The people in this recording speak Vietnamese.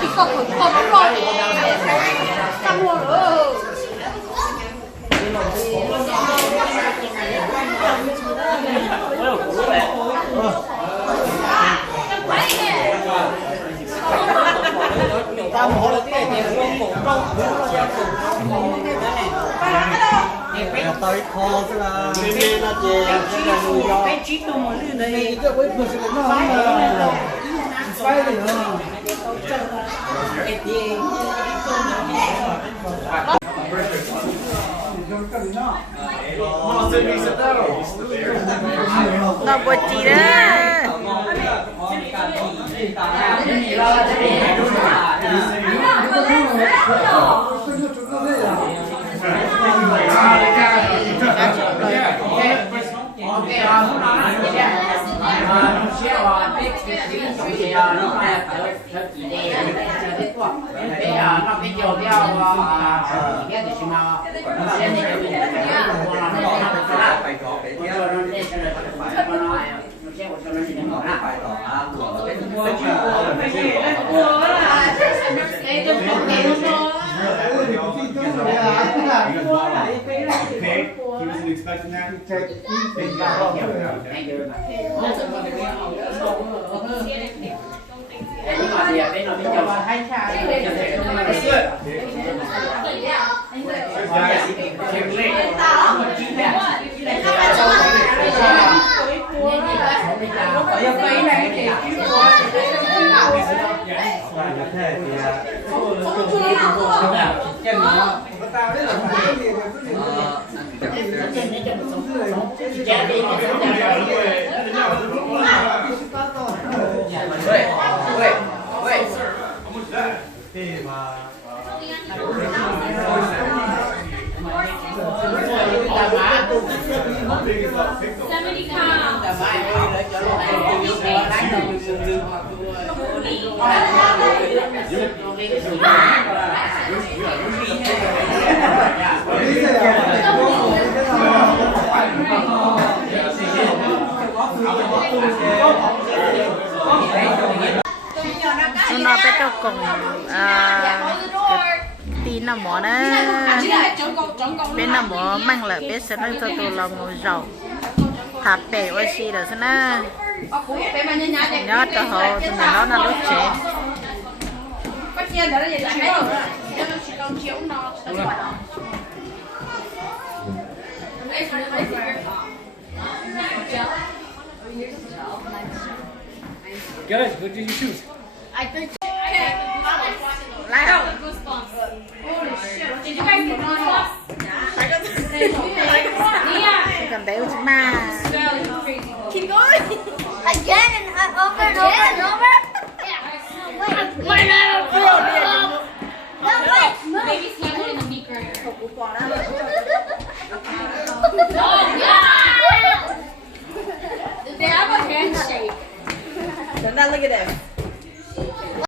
chỉ có con tăng mua nữa ta một là cái này tới kho tức là cái là cái chít nó mà như này cái với mình sẽ nó phải rồi nó bột chi đó He wasn't expecting that. nó phải cho cùng tin nào mỏ đó bên nào mỏ mang lại biết sẽ nó cho tôi làm ngồi rau thả bể qua xí rồi thế na nhớ cho họ thì nó là lúc trẻ Guys, what did you choose? I think lại đâu holy shit did you guys get Goosebumps? I got còn béo chứ mà keep going Again and over and over and over? Wait, no, wait. maybe stand it in the beaker they have a handshake chúng ta look at this